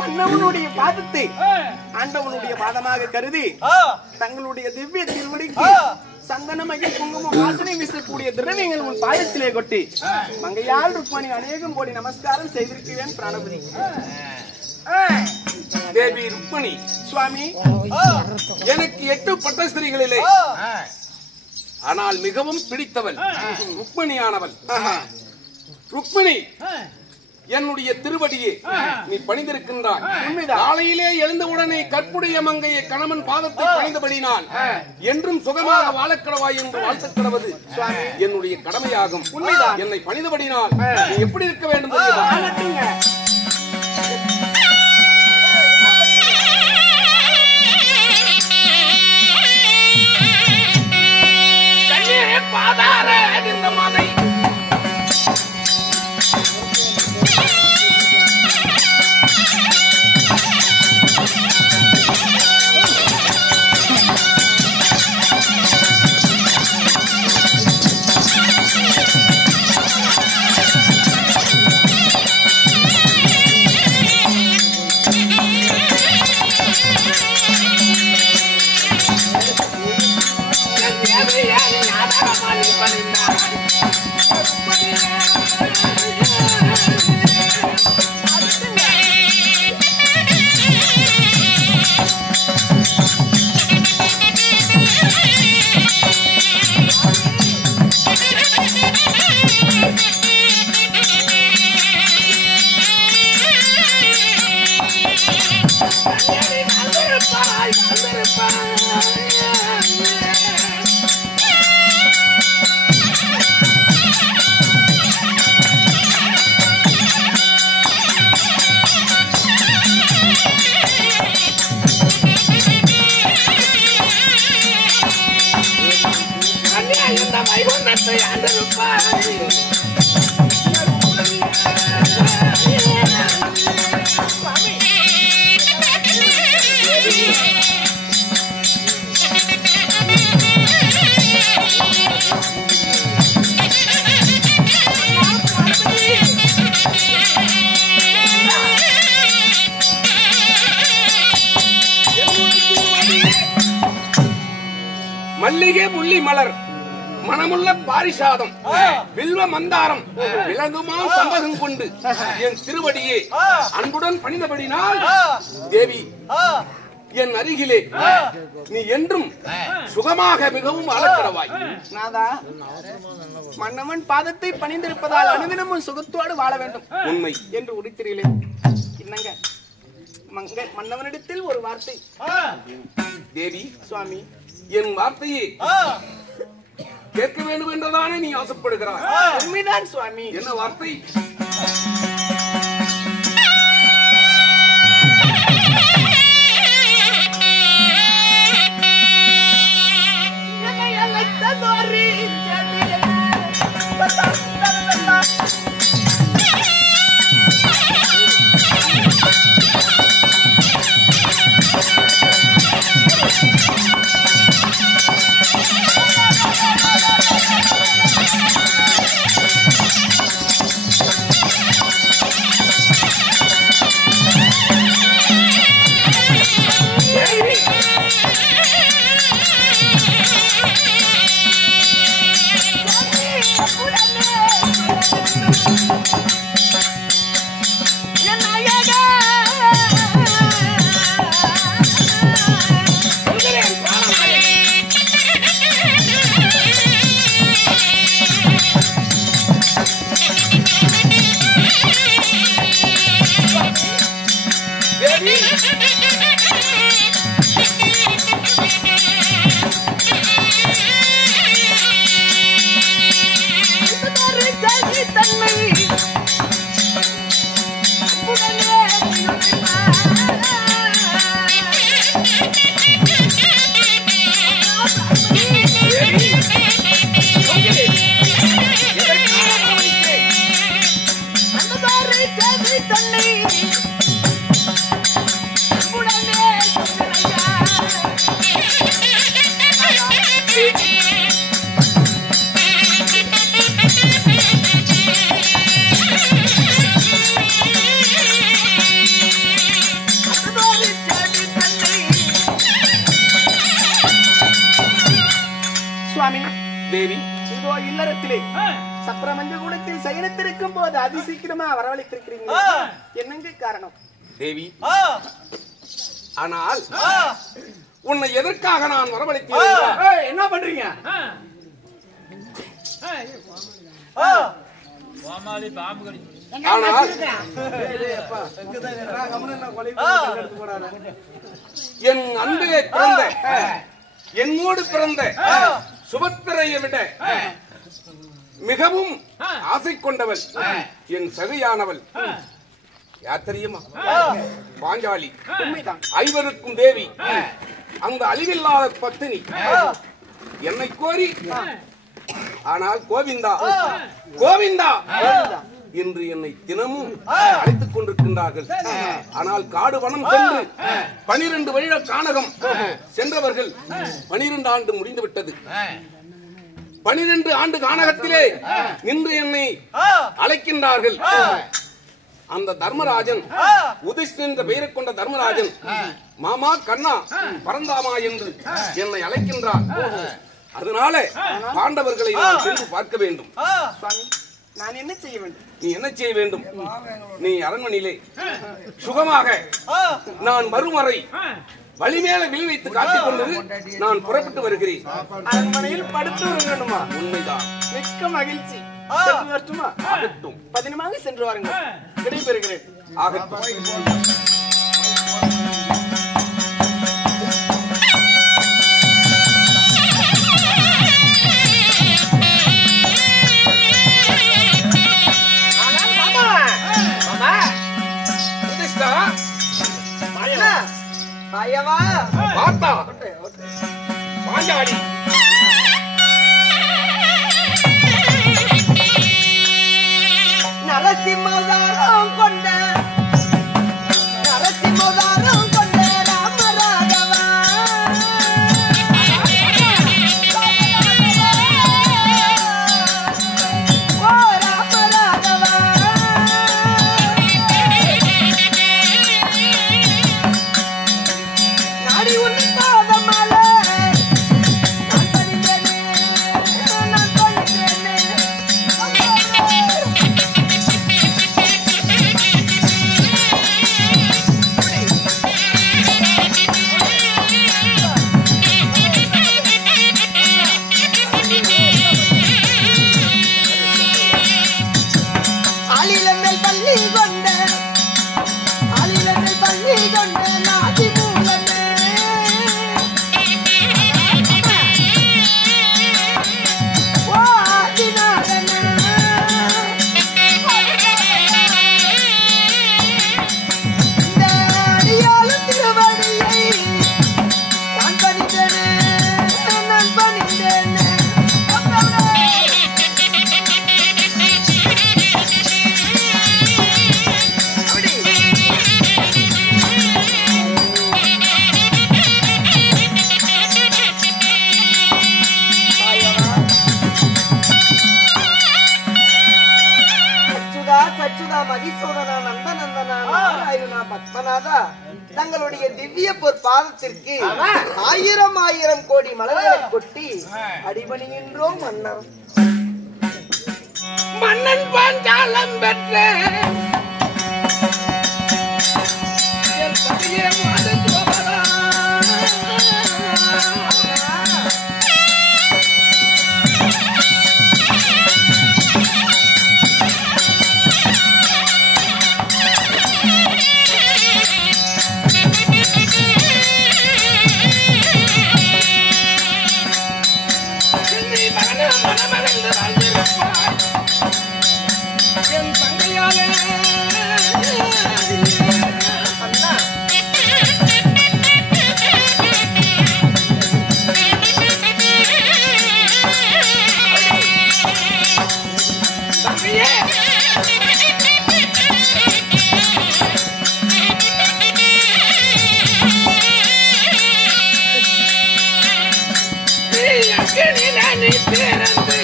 மன்னவனுடைய பாதத்தை ஆண்டவனுடைய பாதமாக கருதி தங்களுடைய திவ்ய திருவடிக்கு சந்தனமகி குங்குமம் வாசனை வீசக்கூடிய திரவியங்கள் உன் பாதத்திலே கொட்டி மங்கையால் ருக்மணி அநேகம் கோடி நமஸ்காரம் செய்திருக்கிறேன் பிராணபதி. தேவி ருக்மணி சுவாமி, எனக்கு 8 பட்டஸ்திரிகளிலே ஆனால் மிகவும் பிடித்தவள் ருக்மணியானவள். ருக்மணி, என்னுடைய திருவடியே நீ பணிந்திருக்கின்றாய். காலையிலே எழுந்தவுடனே கற்புடைய மங்கையை கணவன் பாதத்தை பணிந்தபடினால் என்றும் சுகமாக வாழக்கடவாய் என்று வாழ்த்துக் கிடவது என்னுடைய கடமையாகும். என்னை பணிந்தபடினால் நீ எப்படி இருக்க வேண்டும் தெரியுமா? பாதார இந்த மதை மல்லிகை முள்ளி மலர் மனமுள்ள பாரிசாதம் வில்வ மந்தாரம் விலங்குமா சம்பகம் கொண்டு என் திருவடியே அன்புடன் பணிந்தபடினால் தேவி என் அருகிலே நீ என்றும் சுகமாக மிகவும் வாழக்கடவாய். நாதா, மன்னவன் பாதத்தை பணிந்திருப்பதால் அனுதினமும் சுகத்தோடு வாழ வேண்டும் உண்மை என்று உரைத்தீர்களே. என்னங்க மன்னவனிடத்தில் ஒரு வார்த்தை. தேவி சுவாமி, என் வார்த்தையே கேட்க வேண்டும் என்றுதானே நீ ஆசைப்படுகிறாய்? உண்மைதான் சுவாமி. என்ன வார்த்தை? இங்கு சப்ரமஞ்ச கூடத்தில் சயனித்திருக்கும் போது அதிசீக்கிரமா வரவழைத்திருக்கிறீங்க, என்னங்க காரணம்? தேவி, ஆனால் உன்னை எதற்காக நான் வரவழைத்தேன்? என்ன பண்றீங்க? என் அன்பிலே பிறந்த என்னோடு பிறந்த சுபத்திரையை விட மிகவும் ஆசை கொண்டவள் என் சகையானவள் யார் தெரியுமா? பாஞ்சாலி, ஐவருக்கும் தேவி, அந்த அழிவில்லாத பத்தினி என்னை கோரி. ஆனால் கோவிந்தா கோவிந்தா என்று என்னை தினமும் அழைத்துக் கொண்டிருக்கின்றார்கள். ஆனால் காடு வனம் சென்று 12 வருட கானகம் சென்றவர்கள் 12 ஆண்டு முடிந்துவிட்டது. 12 ஆண்டு கானகத்திலே நின்று என்னை அழைக்கின்றார்கள். அந்த தர்மராஜன், உதிஷ்டன் என்ற பெயரை கொண்ட தர்மராஜன், மாமா கண்ணா பரந்தாமா என்று என்னை அழைக்கின்றார். அதனால பாண்டவர்களை நான் சென்று பார்க்க வேண்டும். சுவாமி, நான் என்ன செய்ய வேண்டும்? நீ என்ன செய்ய வேண்டும்? நீ அரண்மனையிலே சுகமாக நான் மறுமறை வழிமேல வில் வைத்து காட்டிக் கொண்டு நான் புறப்பட்டு வருகிறேன். அரண்மனையில் படுத்து உறங்கணுமா? உண்மைதான். மிக்க மகிழ்ச்சி. வரட்டுமா? ஆகட்டும். பதினமாக சென்று வாருங்கள். விடைபெறுகிறேன். ஆகட்டும். பாஞ்சாலி, நரசிம்மதாரம் கொண்ட ராமராகவா, ஓ ராமராகவா, நாடி உன்னை பாதமால நான் பணிந்தேனே, நான் பணிந்தேனே. ஆளிலமேல் பள்ளி கொண்ட நாதி மூலமே, ஓ ஆதிநாதனே, இந்த அடியாளும் திருவடியை நான் பணிந்தேனே, நான் பணிந்தேனே. சச்சுதா மதிசூதனா நந்தநந்தனா நாராயணா பத்மநாதா, தங்களுடைய திவ்ய பொற்பாதத்திற்கு 1000 கோடி மலர்களை கொட்டி அடிபணிகின்றோம் மன்னா. மன்னன் பாஞ்சாலம் பெற்ற என் பகையே மாதவரா, மனமகந்த வாழ்ந்திருப்பாய் என் தங்கையாலே. தங்கையே, நீ பிறந்து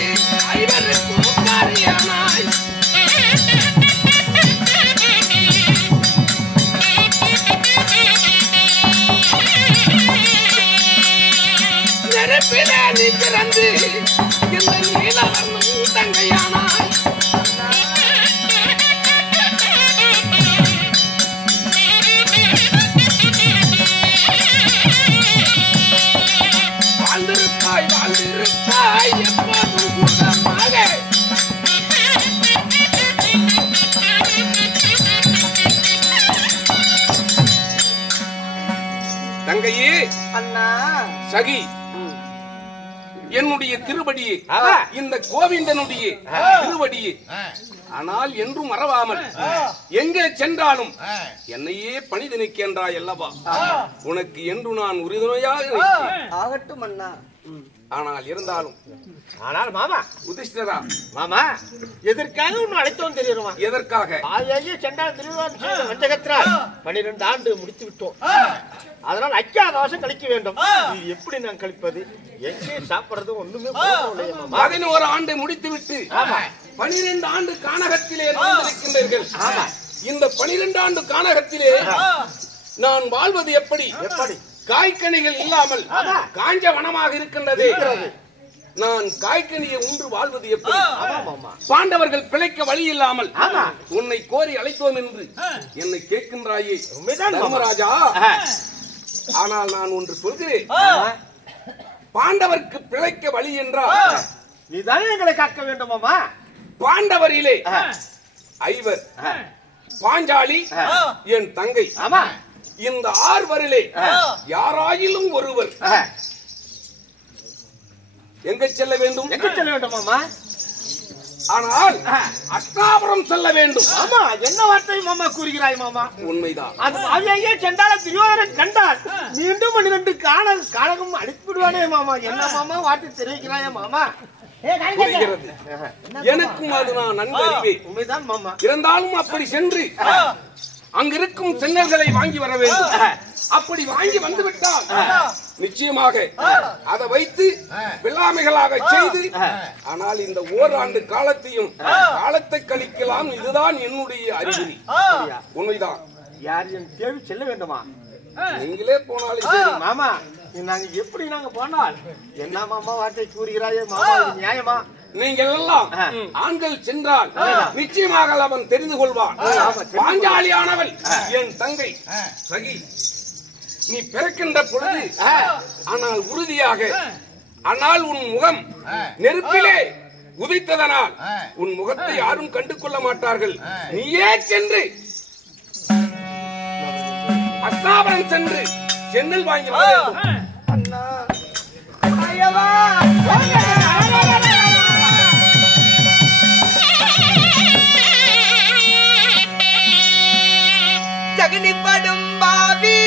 ஐவருக்கும் காரியமாய் அண்ணா சகி என்னுடைய திருவடியே இந்த கோவிந்தனுடைய திருவடியே ஆனால் என்றும் மறவாமல் எங்கே சென்றாலும் என்னையே பணிது நிற்கின்றாய் அல்லவா உனக்கு என்று நான் உறுதுணையாக ஆகட்டும் அண்ணா ஆனால் இருந்தாலும் ஆனால் மாமா உதிஷ்டரா மாமா எதற்காக ஒன்னு அழைத்தோம் தெரியுமா எதற்காக ஆகிய சென்றால் திருவிழா வஞ்சகத்தினால் 12 ஆண்டு முடித்து விட்டோம் அதனால் அக்காதவாசம் கழிக்க வேண்டும் இது எப்படி நான் கழிப்பது எங்கே சாப்பிடுறது ஒண்ணுமே 11 ஆண்டு முடித்து விட்டு 12 ஆண்டு கானகத்திலே இருக்கின்றீர்கள் இந்த 12 ஆண்டு கானகத்திலே நான் வாழ்வது எப்படி காய்கனிகள் இல்லாமல் காஞ்ச வனமாக இருக்கின்றது நான் காய்கனியை உண்டு வாழ்வது எப்படி பாண்டவர்கள் பிழைக்க வழி இல்லாமல் உன்னை கோரி அழைத்தோம் என்று என்னை கேட்கின்றாயே தர்மராஜா ஆனால் நான் ஒன்று சொல்கிறேன் பாண்டவருக்கு பிழைக்க வழி என்றால் நீதானே எங்களை காக்க வேண்டுமாமா பாண்டவரிலே ஐவர் பாஞ்சாலி என் தங்கை இந்த 6 வரிலே யாராயிலும் ஒருவர் எங்க செல்ல வேண்டும் மாமா ஆனால் அஷ்டாபுரம் செல்ல வேண்டும் ஆமா என்ன வார்த்தை மாமா கூறுகிறாய் மாமா உண்மைதான் அது அவையே சென்றால துரியோதனன் கண்டால் மீண்டும் 12 காலகம் அடித்துவிடுவானே மாமா என்ன மாமா வார்த்தை தெரிவிக்கிறாயே மாமா புரிகிறது எனக்கும் அது நான் நன்கு அறிவேன் உண்மைதான் மாமா இருந்தாலும் அப்படி சென்று அங்கிருக்கும் செங்கல்களை வாங்கி வர வேண்டும் அப்படி வாங்கி வந்து விட்டால் நிச்சயமாக அதை வைத்து வெள்ளாமைகளாக செய்து ஆனால் இந்த ஓராண்டு காலத்தையும் காலத்தை கழிக்கலாம் இதுதான் என்னுடைய அறிகுறி உண்மைதான் யார் என் தேவி செல்ல வேண்டுமா நீங்களே போனாலும் சரி மாமா நாங்க எப்படி நாங்க போனால் என்ன மாமா வார்த்தை கூறுகிறாயே மாமா இது நியாயமா நீங்கள் எல்லாம் ஆண்கள் சென்றால் நிச்சயமாக அவன் தெரிந்து கொள்வான் பாஞ்சாலியானவள் என் தங்கை சகி நீ பிறக்கின்ற பொழுது ஆனால் உறுதியாக ஆனால் உன் முகம் நெருப்பிலே உதித்ததனால் உன் முகத்தை யாரும் கண்டு கொள்ள மாட்டார்கள் நீயே சென்று அஸ்தாபனம் சென்று சென்னல் வாங்கி வர வேண்டும் அண்ணா ஐயவா ஜகனிப்படும் பாவி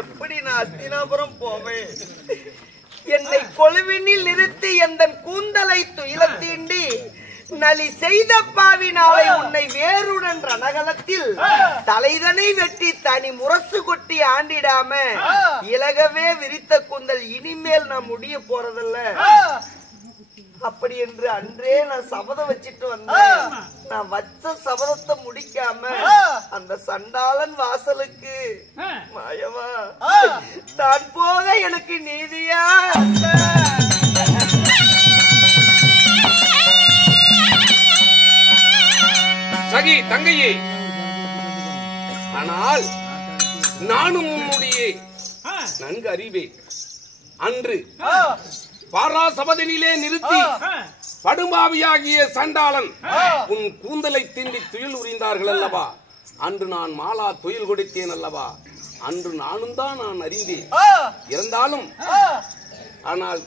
எப்படி நான் அஸ்தினாபுரம் போவேன்? என்னை கொலுவினில் நிறுத்தி எந்தன் கூந்தலை துயில தீண்டி நலி செய்த பாவினாலை உன்னை வேறுடன் ரணகலத்தில் தலைதனை வெட்டி தனி முரசு கொட்டி ஆண்டிடாம இலகவே விரித்த கூந்தல் இனிமேல் நான் முடிய போறதில்ல. அப்படி என்று அன்றே நான் சபதம் வச்சிட்டு வந்தேன். நான் வச்ச சபதத்தை முடிக்காம அந்த சண்டாளன் வாசலுக்கு மாயவா தான் போக எனக்கு நீதியா? சகி தங்கையே, ஆனால் நானும் உன்னுடைய நன்கு அறிவேன். அன்று பாராசபதனிலே நிறுத்தி படுமாவியாகிய சண்டாளன் உன் கூந்தலை தீண்டி துயில் உரிந்தார்கள் அல்லவா? அன்று நான் மாலா துயில் கொடுத்தேன் அல்லவா? அன்று நானும் தான் நான் அறிந்தேன். இருந்தாலும் ஆனால்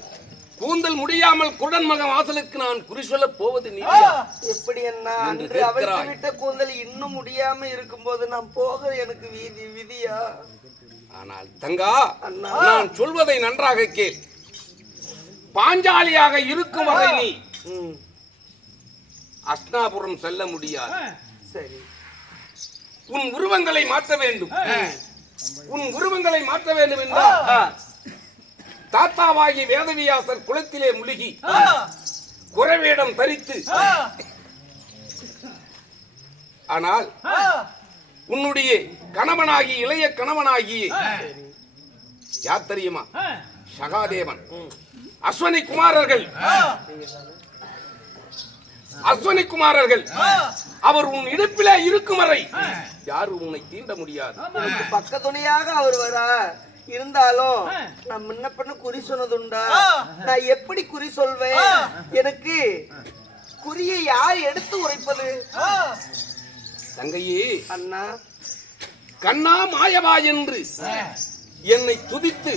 கூந்தல் முடியாமல் குடன் மகன் வாசலுக்கு நான் குறி சொல்ல போவது நீ எப்படி என்ன? அன்று அவிழ்த்து விட்ட கூந்தல் இன்னும் முடியாம இருக்கும் போது நான் போக எனக்கு விதியா? ஆனால் தங்கா, நான் சொல்வதை நன்றாக கேள். பாஞ்சாலியாக இருக்கும் வரை நீ அஸ்தினாபுரம் செல்ல முடியாது. சரி, உன் உருவங்களை மாற்ற வேண்டும். உன் உருவங்களை மாற்ற வேண்டும் என்றால் தாத்தாவாகி வேதவியாசர் குளத்திலே முழுகி குறவேடம் தரித்து, ஆனால் உன்னுடைய கணவனாகி இளைய கணவனாகி யார் தெரியுமா? சகாதேவன். அஸ்வினி குமாரர்கள் அவர் உன் இடுப்பிலே இருக்கும் வரை யாரும் உன்னை தீண்ட முடியாது. பக்க துணையாக அவர் வரா இருந்தாலும் நான் முன்ன பண்ண குறி சொன்னதுண்டா? நான் எப்படி குறி சொல்வேன்? எனக்கு குறியை யார் எடுத்து உரைப்பது? தங்கையே, அண்ணா கண்ணா மாயவா என்று என்னை துதித்து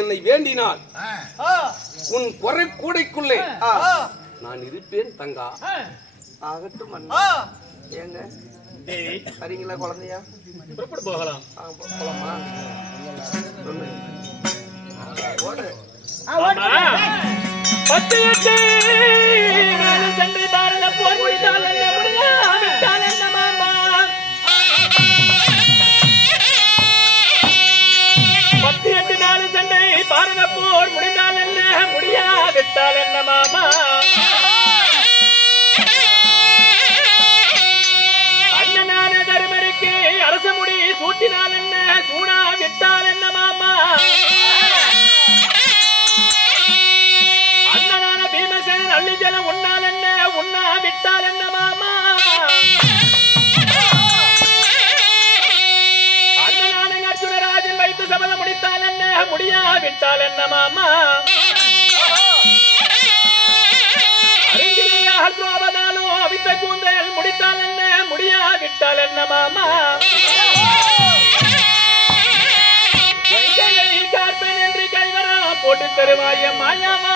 என்னை வேண்டினால் உன் குறை கூடைக்குள்ளே நான் இருப்பேன் தங்கா. ஆகட்டும் அண்ணா. ஏங்க சரிங்களா குழந்தையா? போகலாம். போலாமா? சொல்லு. சென்று பாரத போர் முடித்தால் என்ன முடியாவிட்டால் என்ன மாமா? 18 நாள் சண்டை பாரத போர் முடிந்தால் என்ன முடியாவிட்டால் என்ன மாமா? அண்ணனான தருமருக்கு அரச முடி சூட்டினால் என்ன சூடாவிட்டால் என்ன மாமா? அண்ணனான பீமசேனன் அள்ளி ஜலம் உண்ணால் என்ன உண்ணாவிட்டால் என்ன மாமா? அண்ணனான அர்ஜுனராஜன் வைத்து சபதம் முடித்தால் என்ன முடியாவிட்டால் என்ன மாமா? அருங்கிலேயாக துரோபதாலும் அவித்த கூந்தல் முடித்தால் என்ன முடியாவிட்டால் என்ன மாமா? காப்பேன் என்று கைவரா போட்டு தருவாய மாயாவா?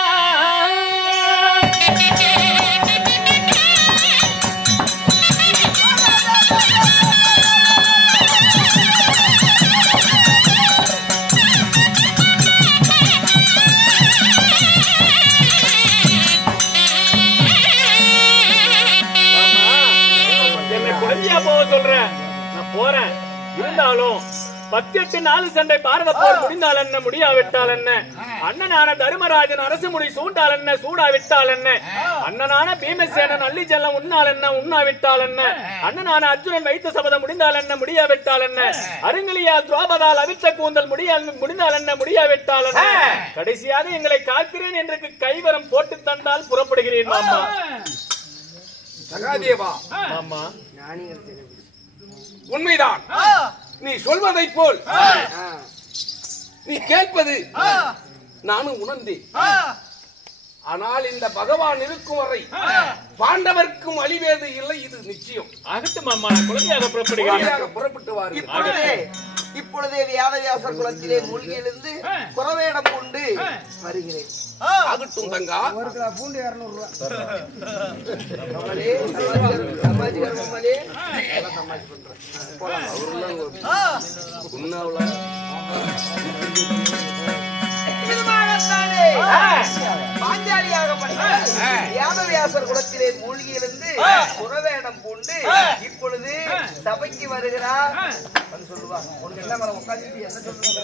என்னை குழந்தையா போக சொல்றேன், நான் போறேன். இருந்தாலும் 18 நாள் சண்டை பாரத போர் முடிந்தால் என்ன முடியாவிட்டால் என்ன? அண்ணனான தர்மராஜன் அரசு முடி சூண்டால் என்ன சூடாவிட்டால் என்ன? அண்ணனான பீமசேனன் அள்ளி ஜலம் உண்ணால் என்ன உண்ணாவிட்டால் என்ன? அண்ணனான அர்ஜுனன் வைத்த சபதம் முடிந்தால் என்ன முடியாவிட்டால் என்ன? அருங்கிலியால் துரோபதால் அவித்த கூந்தல் முடிந்தால் என்ன முடியாவிட்டால் என்ன? கடைசியாக எங்களை காக்கிறேன் என்று கைவரம் போட்டு தந்தால் புறப்படுகிறேன் மாமா. சகாதேவா, மாமா உண்மைதான். நீ சொல்வதை போல் நீ கேட்பது நானும் உணர்ந்தேன். ஆனால் இந்த பகவான் இருக்கும் வரை பாண்டவர்க்கும் அழிவேது இல்லை, இது நிச்சயம். ஆகட்டும் மாமா, குழந்தையாக புறப்படுகிறேன். புறப்பட்டு வாருங்கள். இப்பொழுது இப்பொழுதே வேதவியாசர் குலத்திலே மூழ்கி எழுந்து குறவேடம் கொண்டு வருகிறேன். ஆகட்டும் தங்கா. பூண்டு 200 ரூபாய். சமாஜி கர்மமலே எல்லாம் சமாஜி பண்றேன். பாஞ்சாலியாகப்பட்ட வேதவியாசர் குலத்திலே மூழ்கி எழுந்து குறவேடம் பூண்டு இப்பொழுது சபைக்கு வருகிறார் சொல்லுவாங்க. உனக்கு என்ன மேல உட்காந்து என்ன சொல்லுங்க?